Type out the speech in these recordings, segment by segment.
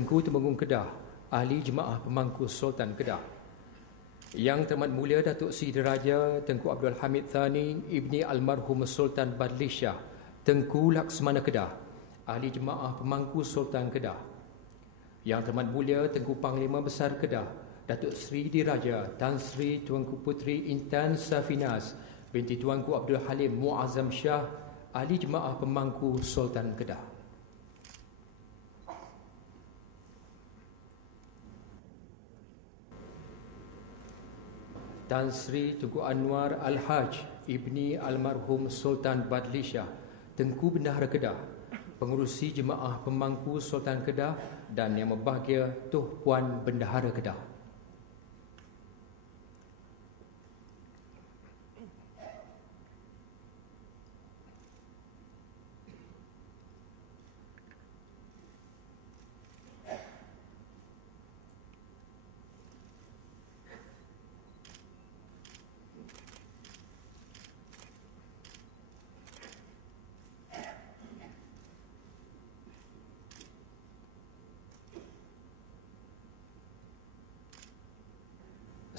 Tengku Temenggung Kedah, Ahli Jemaah Pemangku Sultan Kedah. Yang Terhormat Mulia Datuk Seri Diraja Tengku Abdul Hamid Thani Ibni Almarhum Sultan Badli Shah, Tengku Laksmana Kedah, Ahli Jemaah Pemangku Sultan Kedah. Yang Terhormat Mulia Tengku Panglima Besar Kedah, Datuk Seri Diraja Tan Sri Tuanku Puteri Intan Safinas binti Tuanku Abdul Halim Muazzam Shah, Ahli Jemaah Pemangku Sultan Kedah. Tan Sri Tunku Anwar Al-Haj Ibni Almarhum Sultan Badli Shah, Tengku Bendahara Kedah, Pengurusi Jemaah Pemangku Sultan Kedah dan Yang Berbahagia Tuh Puan Bendahara Kedah.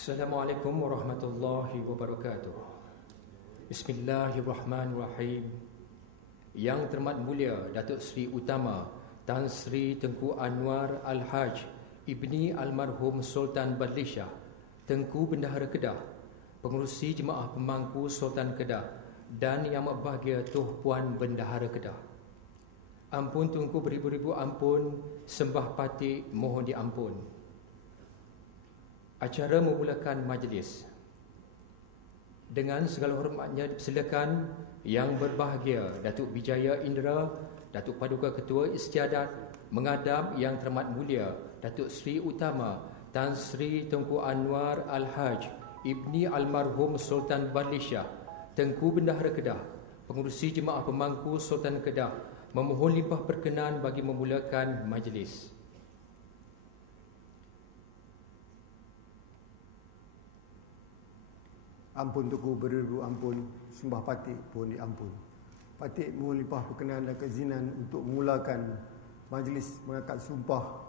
Assalamualaikum warahmatullahi wabarakatuh. Bismillahirrahmanirrahim. Yang Terhormat Mulia Datuk Seri Utama Tan Sri Tengku Anwar Al-Haj Ibni Almarhum Sultan Badli Shah, Tengku Bendahara Kedah, Pengurusi Jemaah Pemangku Sultan Kedah dan Yang Berbahagia Tuh Puan Bendahara Kedah. Ampun Tunku beribu-ribu ampun, sembah pati mohon diampun. Acara memulakan majlis. Dengan segala hormatnya dipersilakan Yang Berbahagia Datuk Bijaya Indra, Datuk Paduka Ketua Istiadat, menghadap Yang Terhormat Mulia Datuk Seri Utama Tan Sri Tengku Anwar Al-Haj Ibni Almarhum Sultan Badli Shah, Tengku Bendahara Kedah, Pengurusi Jemaah Pemangku Sultan Kedah, memohon limpah perkenan bagi memulakan majlis. Ampun Tuku beribu ampun, sembah patik pun diampun. Patik mohon limpah perkenan dan keizinan untuk memulakan majlis mengangkat sumpah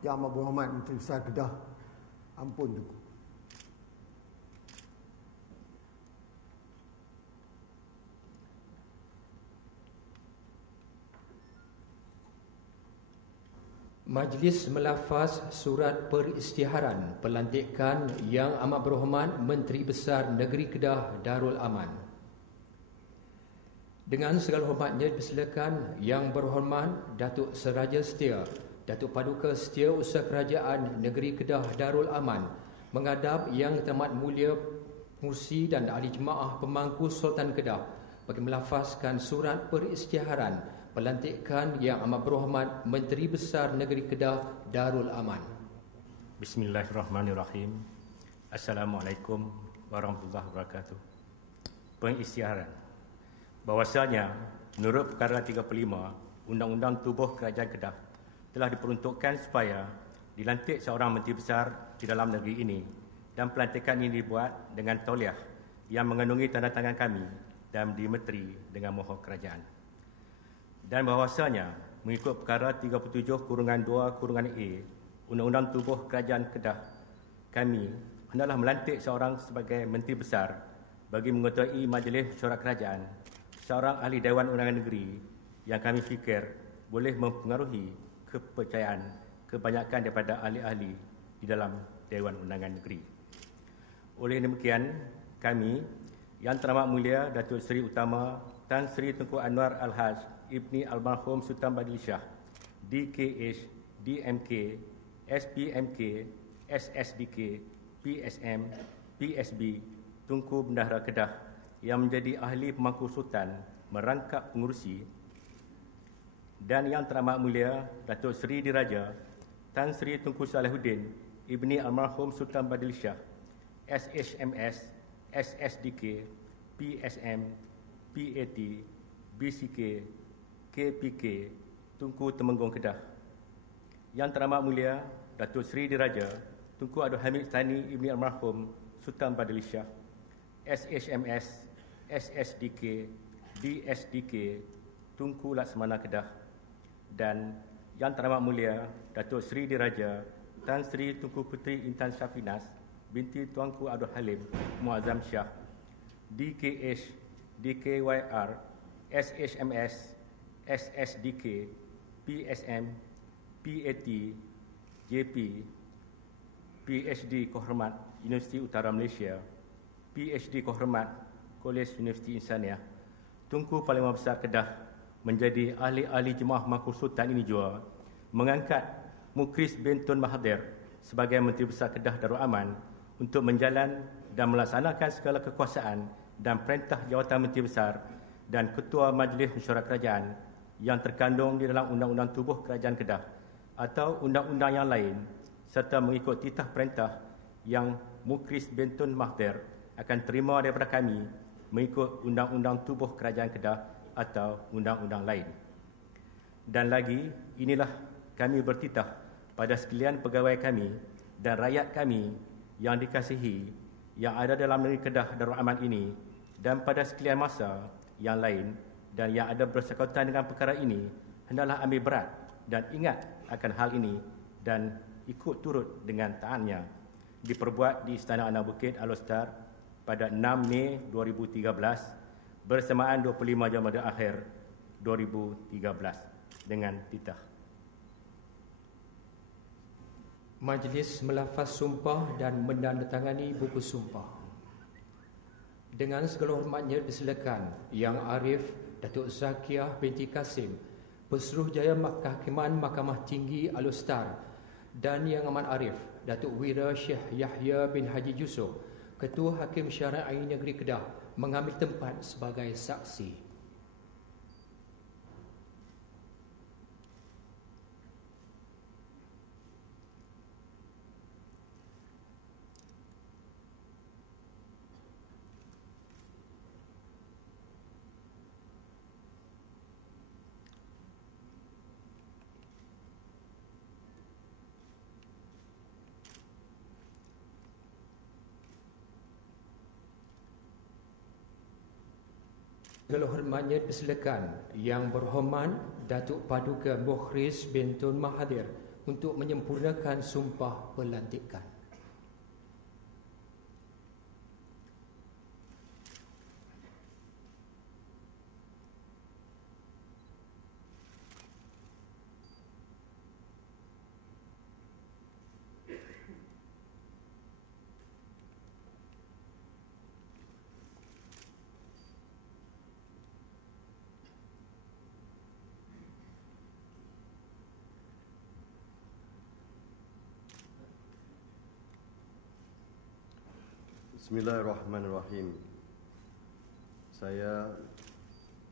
Yang Amat Berhormat Menteri Besar Kedah. Ampun Tuku. Majlis melafaz surat peristiharan pelantikan Yang Amat Berhormat Menteri Besar Negeri Kedah Darul Aman. Dengan segala hormatnya dipersilakan Yang Berhormat Datuk Seraja Setia, Datuk Paduka Setiausaha Kerajaan Negeri Kedah Darul Aman, menghadap Yang Terhormat Mulia Pengurusi dan Ahli Jemaah Pemangku Sultan Kedah bagi melafazkan surat peristiharan pelantikan Yang Amat Berhormat Menteri Besar Negeri Kedah Darul Aman. Bismillahirrahmanirrahim. Assalamualaikum warahmatullahi wabarakatuh. Pengisytiharan bahawasanya menurut perkara 35 Undang-Undang Tubuh Kerajaan Kedah telah diperuntukkan supaya dilantik seorang Menteri Besar di dalam negeri ini, dan pelantikan ini dibuat dengan tauliah yang mengandungi tanda tangan kami dan dimeteri dengan mohon kerajaan. Dan bahawasanya mengikut perkara 37-2-A Undang-Undang Tubuh Kerajaan Kedah, kami hendaklah melantik seorang sebagai Menteri Besar bagi mengetuai Majlis Mesyuarat Kerajaan, seorang ahli Dewan Undangan Negeri yang kami fikir boleh mempengaruhi kepercayaan kebanyakan daripada ahli-ahli di dalam Dewan Undangan Negeri. Oleh demikian, kami Yang Teramat Mulia Datuk Seri Utama Tan Sri Tengku Anwar Al-Haj Ibni Almarhum Sultan Badli Shah, DKH, DMK, SPMK, SSDK, PSM, PSB, Tengku Bendahara Kedah yang menjadi ahli pemangku sultan merangkap pengurusi, dan Yang Teramat Mulia Datuk Seri Diraja Tan Sri Tunku Salahuddin Ibni Almarhum Sultan Badli Shah, SHMS, SSDK, PSM, PAT, BCK, KPK, Tengku Temenggung Kedah. Yang Teramat Mulia Datuk Seri Diraja Tunku Abdul Hamid Thani Ibni Almarhum Sultan Badli Shah, SHMS, SSDK, DSDK, Tengku Laksmana Kedah, dan Yang Teramat Mulia Datuk Seri Diraja Tan Sri Tunku Puteri Intan Syafinas binti Tuanku Abdul Halim Muazzam Shah, DKH, DKYR, SHMS, SSDK, PSM, PAT, JP, PhD Kehormat Universiti Utara Malaysia, PhD Kehormat Kolej Universiti Insaniah, Tunku Parlimen Besar Kedah menjadi ahli-ahli Jemaah Mahkamah Sultan ini jua mengangkat Mukris bin Tun Mahathir sebagai Menteri Besar Kedah Darul Aman untuk menjalan dan melaksanakan segala kekuasaan dan perintah jawatan Menteri Besar dan Ketua Majlis Mesyuarat Kerajaan yang terkandung di dalam Undang-Undang Tubuh Kerajaan Kedah atau undang-undang yang lain serta mengikut titah perintah yang Mukris bin Tun Mahathir akan terima daripada kami mengikut Undang-Undang Tubuh Kerajaan Kedah atau undang-undang lain. Dan lagi, inilah kami bertitah pada sekalian pegawai kami dan rakyat kami yang dikasihi yang ada dalam negeri Kedah Darul Aman ini dan pada sekalian masa yang lain dan yang ada bersangkutan dengan perkara ini, hendaklah ambil berat dan ingat akan hal ini dan ikut turut dengan taatnya. Diperbuat di Istana Anak Bukit Al-Ostar pada 6 Mei 2013 bersamaan 25 Jamadil Akhir 2013 dengan titah. Majlis melafaz sumpah dan menandatangani buku sumpah. Dengan segala hormatnya dipersilakan Yang Arif Datuk Zakiah binti Kasim, Pesuruhjaya Kehakiman Mahkamah Tinggi Al-Ostar, dan Yang Amat Arif Datuk Wira Syekh Yahya bin Haji Yusof, Ketua Hakim Syar'i Negeri Kedah, mengambil tempat sebagai saksi. Segala hormatnya dipersilakan Yang Berhormat Datuk Paduka Mukris bin Tun Mahathir untuk menyempurnakan sumpah pelantikan. Bismillahirrahmanirrahim. Saya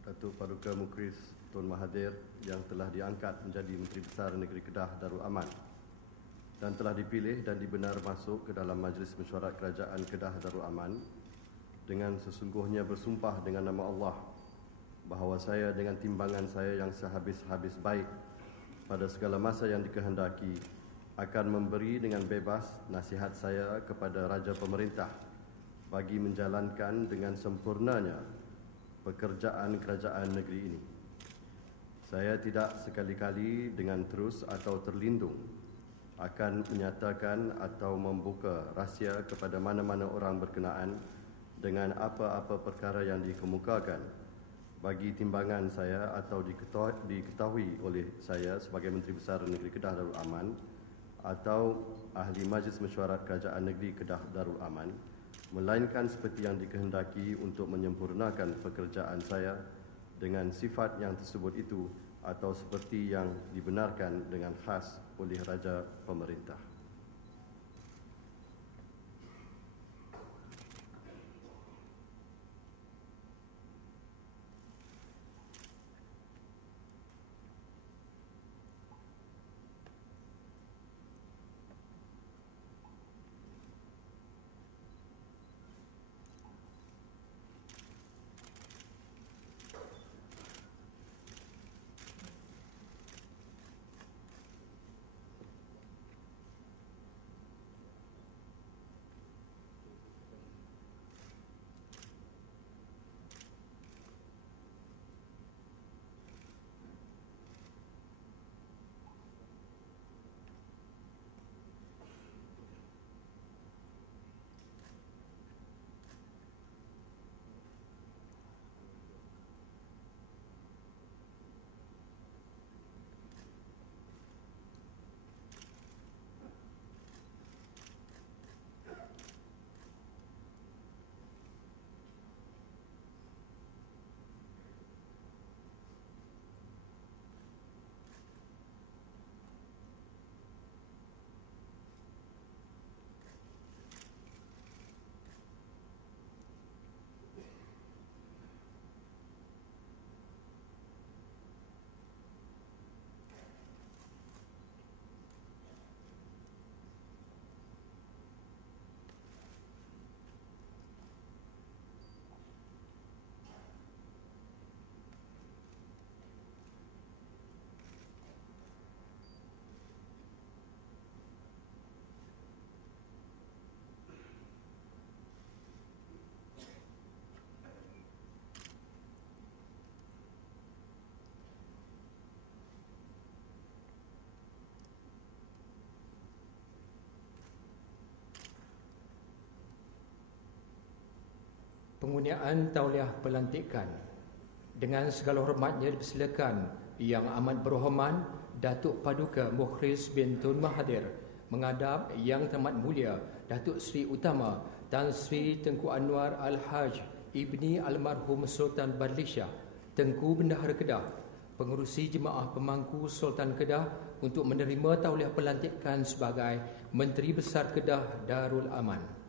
Datuk Paduka Mukris Tun Mahathir yang telah diangkat menjadi Menteri Besar Negeri Kedah Darul Aman dan telah dipilih dan dibenar masuk ke dalam Majlis Mesyuarat Kerajaan Kedah Darul Aman dengan sesungguhnya bersumpah dengan nama Allah bahawa saya dengan timbangan saya yang sehabis-habis baik pada segala masa yang dikehendaki akan memberi dengan bebas nasihat saya kepada Raja Pemerintah bagi menjalankan dengan sempurnanya pekerjaan kerajaan negeri ini. Saya tidak sekali-kali dengan terus atau terlindung akan menyatakan atau membuka rahsia kepada mana-mana orang berkenaan dengan apa-apa perkara yang dikemukakan bagi timbangan saya atau diketahui oleh saya sebagai Menteri Besar Negeri Kedah Darul Aman atau Ahli Majlis Mesyuarat Kerajaan Negeri Kedah Darul Aman, melainkan seperti yang dikehendaki untuk menyempurnakan pekerjaan saya dengan sifat yang tersebut itu atau seperti yang dibenarkan dengan khas oleh Raja Pemerintah. Penggunaan tauliah pelantikan dengan segala hormatnya dipersilakan Yang Amat Berhormat Datuk Paduka Mukhris bin Tun Mahathir menghadap Yang Terhormat Mulia Datuk Seri Utama Tan Sri Tengku Anwar Al-Haj Ibni Almarhum Sultan Badlishah Tengku Bendahara Kedah, pengurusi Jemaah Pemangku Sultan Kedah untuk menerima tauliah pelantikan sebagai Menteri Besar Kedah Darul Aman.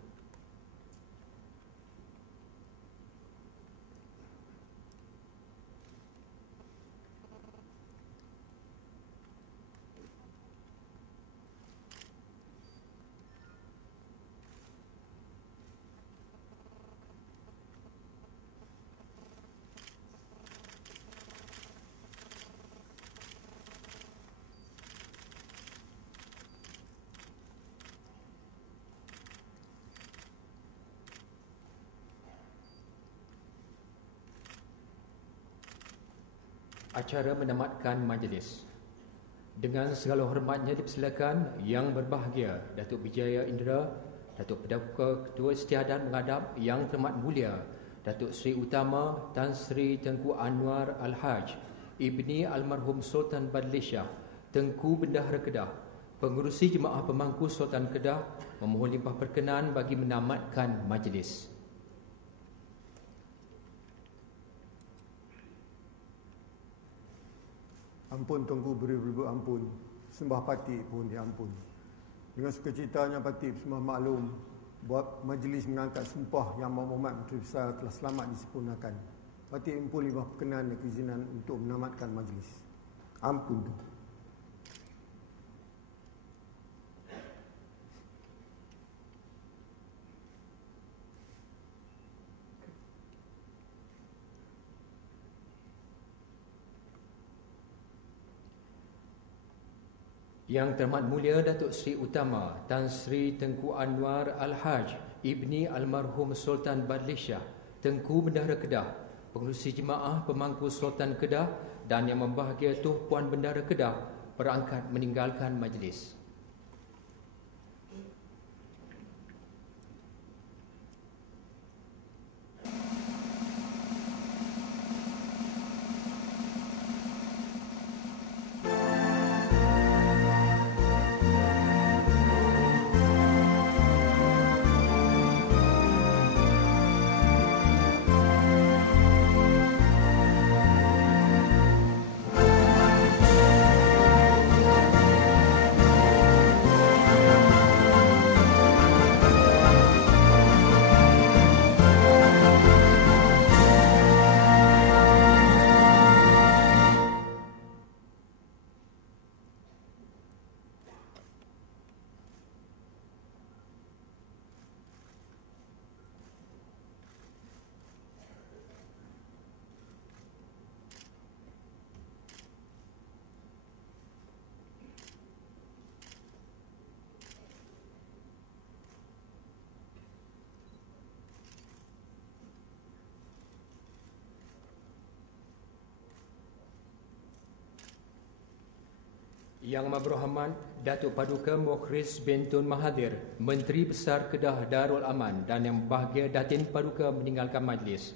Acara menamatkan majlis. Dengan segala hormatnya dipersilakan Yang Berbahagia Datuk Wijaya Indra, Datuk Paduka Ketua Istiadat menghadap Yang Terhormat Mulia Datuk Seri Utama Tan Sri Tengku Anwar Al-Haj Ibni Almarhum Sultan Badlishah Tengku Bendahara Kedah, pengurusi Jemaah Pemangku Sultan Kedah memohon limpah perkenan bagi menamatkan majlis. Ampun Tunku beribu-ribu ampun, sembah pati pun diampun. Dengan sukacitanya pati sembah maklum buat majlis mengangkat sumpah Yang Berhormat Menteri Besar telah selamat disempurnakan. Pati impun limpah perkenan dan keizinan untuk menamatkan majlis. Ampun Tunku. Yang Terhormat Mulia Datuk Seri Utama Tan Sri Tengku Anwar Al-Haj Ibni Almarhum Sultan Badlishah Tengku Bendahara Kedah, pengurusi Jemaah Pemangku Sultan Kedah dan Yang Berbahagia Tuan Puan Bendahara Kedah berangkat meninggalkan majlis. Yang Amat Berhormat Datuk Paduka Mukhris bin Tun Mahathir, Menteri Besar Kedah Darul Aman dan Yang Berbahagia Datin Paduka meninggalkan majlis.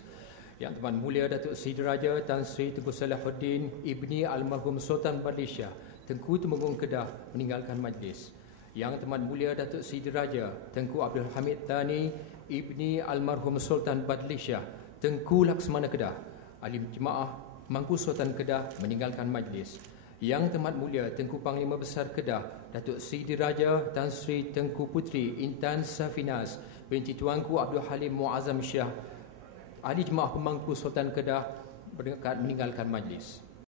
Yang Terhormat Mulia Datuk Seri Diraja Tan Sri Tengku Salahuddin Ibni Almarhum Sultan Badlishah Tengku Temenggung Kedah meninggalkan majlis. Yang Terhormat Mulia Datuk Seri Diraja Tengku Abdul Hamid Thani Ibni Almarhum Sultan Badlishah Tengku Laksamana Kedah, Alim Jemaah Mangku Sultan Kedah meninggalkan majlis. Yang Terhormat Mulia Tengku Panglima Besar Kedah Datuk Seri Diraja Tan Sri Tengku Puteri Intan Safinas binti Tuanku Abdul Halim Muazzam Shah, Ahli Jemaah Pemangku Sultan Kedah meninggalkan majlis.